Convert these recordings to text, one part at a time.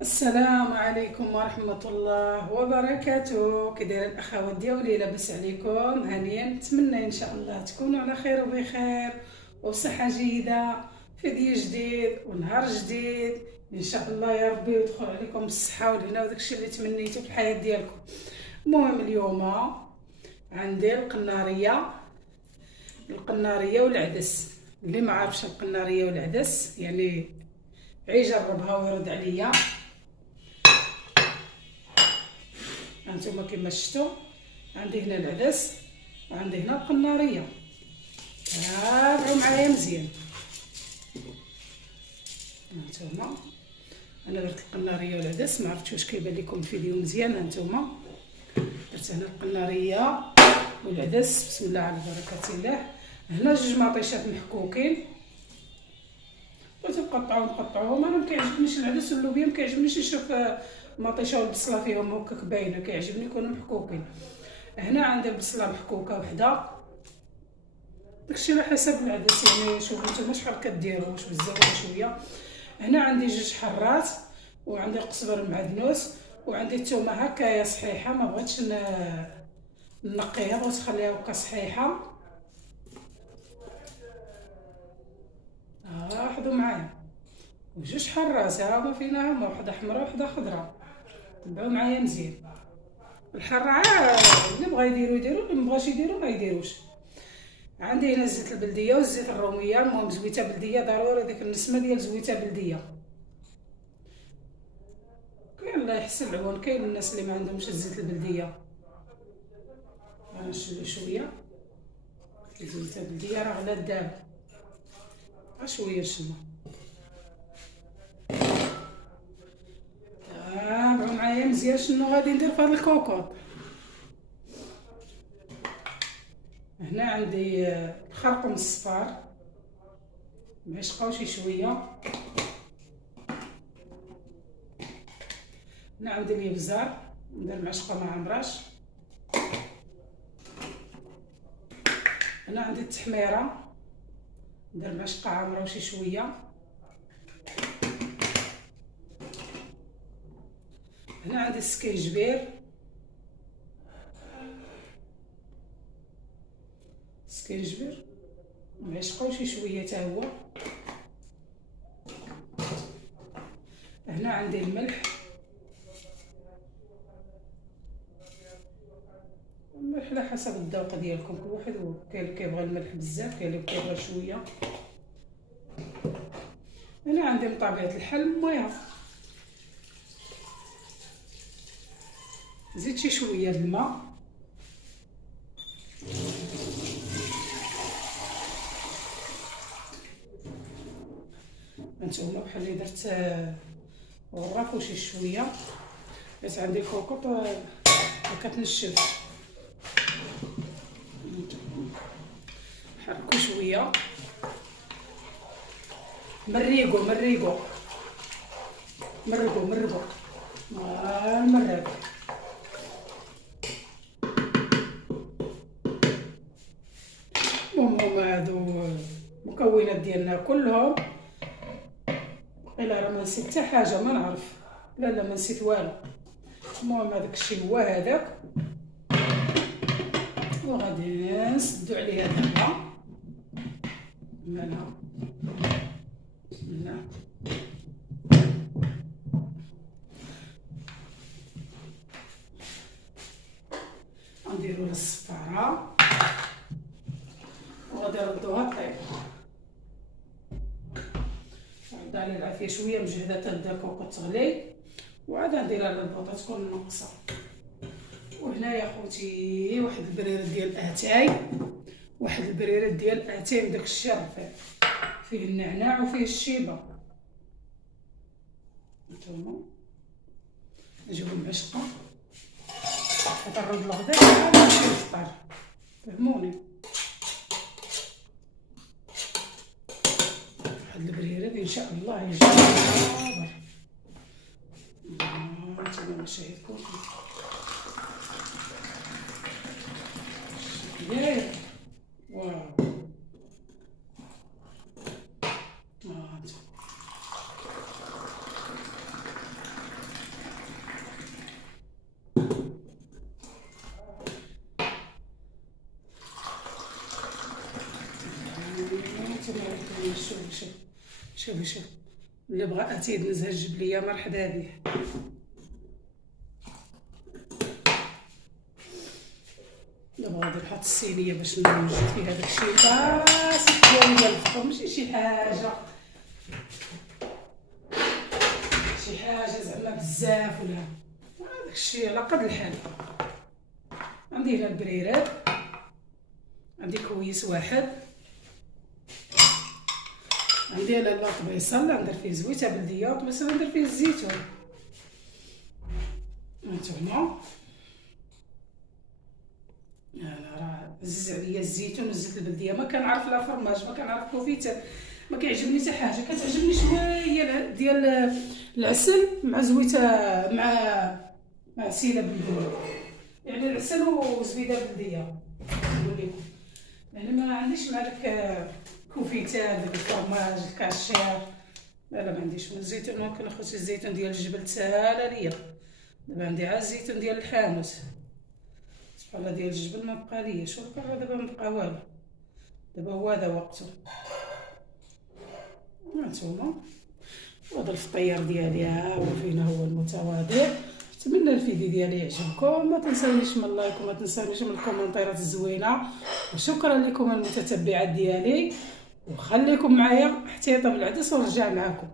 السلام عليكم ورحمة الله وبركاته. كي دايرين الاخوات ديالي؟ لاباس عليكم؟ هانيا. نتمنى ان شاء الله تكونوا على خير وبخير وصحة جيدة في فيديو جديد ونهار جديد ان شاء الله يا ربي، يدخل عليكم بالصحة والهنا وداكشي اللي تمنيتو في الحياة ديالكم. المهم اليوم عندي القنارية والعدس. اللي ما عارفش القنارية والعدس يعني يجربها ويرد عليا. هانتوما كما شفتوا عندي هنا العدس وعندي هنا القناريه. تابعوا معايا مزيان. هانتوما انا درت القناريه والعدس، ما عرفتش واش كيبان لكم الفيديو مزيان. هانتوما درت هنا القناريه والعدس، بسم الله على بركه الله. هنا جوج مطيشات محكوكين، قلت نقطعوهم. انا ما كيعجبنيش العدس واللوبيا، ما كيعجبنيش نشوف المطيشه والبصله فيهم هكاك باينه، كيعجبني يكونوا محكوكين. هنا عندي البصله محكوكه وحده، داكشي على حسب العدس يعني. شوفوا نتوما شحال كديروا، واش بزاف ولا شويه. هنا عندي جوج حرات وعندي القزبر معدنوس وعندي الثومه هكايا صحيحه، ما بغيتش نقيها، بغيت نخليها هكا صحيحه. لاحظوا معايا وجوج حرات، ها هما فينا هما، وحده حمراء وحده خضراء. تبعوا معايا مزيان. الحرة اللي بغا يديروا اللي مبغاش يديروا ما يديروش. عندي هنا الزيت البلديه والزيت الروميه. المهم زويته بلديه ضروري، ديك النسمه ديال زويته بلديه. كاين الله يحسن العون، كاين الناس اللي ما عندهمش الزيت البلديه. غنشلو شويه زويته بلديه، راه غلا دابا شويه شنو. تابعوا معايا مزيان شنو غادي ندير في هذا الكوكوط. هنا عندي الخرقوم الصفار معشقه وشي شويه. هنا عندي الابزار ندير معشقه مع عمراش. هنا عندي التحميره ندير معشقه عامره وشي شويه. هنا عندي السكينجبير معشقه وشي شويه تا هو. هنا عندي الملح على حسب الذوق ديالكم، كل واحد كاين اللي كيبغي الملح بزاف، كاين اللي كيبغي شويه. هنا عندي من طبيعه الحال الميه، زيد شي شويه د الماء. هانتوما بحال اللي درت غراف وشي شويه، حيت عندي الكوكوط كتنشف. نحركو شويه، مريقو مرقو المرق. المهم هما هادو المكونات ديالنا كلهم. الا راه ما نسيت حتى حاجه، ما نعرف. لا ما نسيت والو. المهم هذاك الشيء هو هذاك، وغادي نسدو عليه دابا. هنا بسم الله. غنديرو الصفاره وغادي نردوها طيب. نرد على العافيه شويه مجهده تبدا الكوكوط تغلي، وعاد نديرها على البوطه تكون ناقصه. وهنا يا خوتي واحد البريره ديال اتاي من داك الشر فيه النعناع وفيه الشيبه. نتوما نجيبو المعشقه نطرد الغدا ونمشي نفطر، فهموني. هاد البريره ان شاء الله يجي صابر. نتوما مشاهدكم داير واو. شوف اللي بغى اتاي نزهه الجبليه مرحبا به. دابا غادي نحط الصينيه باش نوجد فيها داكشي بسيط ديالي ديال الفطور، ماشي شي حاجه زعما بزاف ولا داكشي على قد الحال. عندي هنا البريرات، عندي كويس واحد، عندي هنا لاط بيصل ندير فيه زويته بلديه وطماطم ندير فيه الزيتون. هانتوما انا راه عزيز عليا الزيتون والزيت البلديه، ما كنعرف لا فرماج، ما كنعرف كوفيته، ما كيعجبني حتى حاجه. كتعجبني شويه ديال العسل مع زويته مع سيله بلديه، يعني العسل وزبيده بلديه نقول لكم. يعني ما عنديش مع داك كوفيته داك الفرماج الكاشير، لا ما عنديش. من الزيتون ممكن اخوتي الزيتون ديال الجبل ساهله ليا، دابا عندي عا الزيتون ديال الحانوت، سبحان الله ديال الجبل ما بقى ليا. شوف دابا ما بقى والو، دابا هو هذا وقته. هانتوما وهذا الفطير ديالي ها هو فينا هو المتواضع. نتمنى الفيديو ديالي يعجبكم، ما تنساونيش من اللايك وما تنساونيش من الكومنتيرات الزوينه، وشكرا لكم المتتبعات ديالي، وخليكم معايا حتى يطيب العدس ونرجع معكم.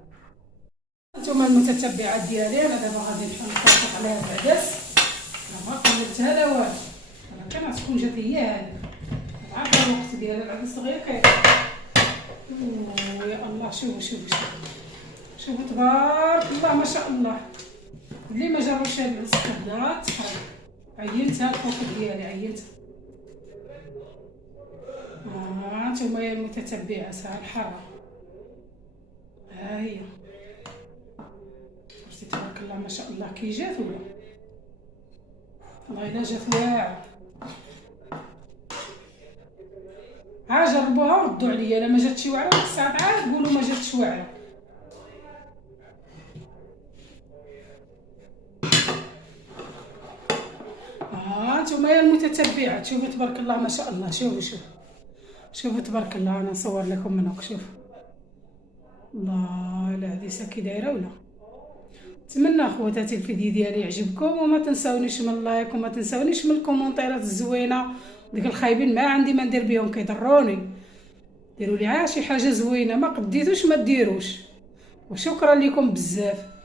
هانتوما المتتبعات ديالي، انا دابا غادي نطبق عليها العدس، ما قلبتها لا والو، راه كان تكون جات هي هذه، عارفه الوقت ديال العدس غير يا الله. شوفوا تبارك الله ما شاء الله. اللي ما جربش هاد العدس لا تحرم، عينتها الخوف ديالي عينتها. نتوما يا المتتبعات ها الحاره ها هي، عرفتي تبارك الله ما شاء الله كي جات ولا والله الا جات واعره. ها جربوها وردوا عليا، الا ما جاتش واعره ديك الساعات عاد قولوا ما جاتش واعره. نتوما يا المتتبعات شوفوا تبارك الله ما شاء الله. شوفوا تبارك الله، انا نصور لكم من هنا. شوفوا الله العديسه كي دايره ولا. نتمنى اخواتاتي الفيديو ديالي يعجبكم، وما تنساونيش من اللايك وما تنساونيش من الكومنتيرات الزوينه. ديك الخايبين ما عندي ما ندير بهم كيضروني، ديروا لي شي حاجه زوينه، ما قديتوش ما ديروش. وشكرا لكم بزاف.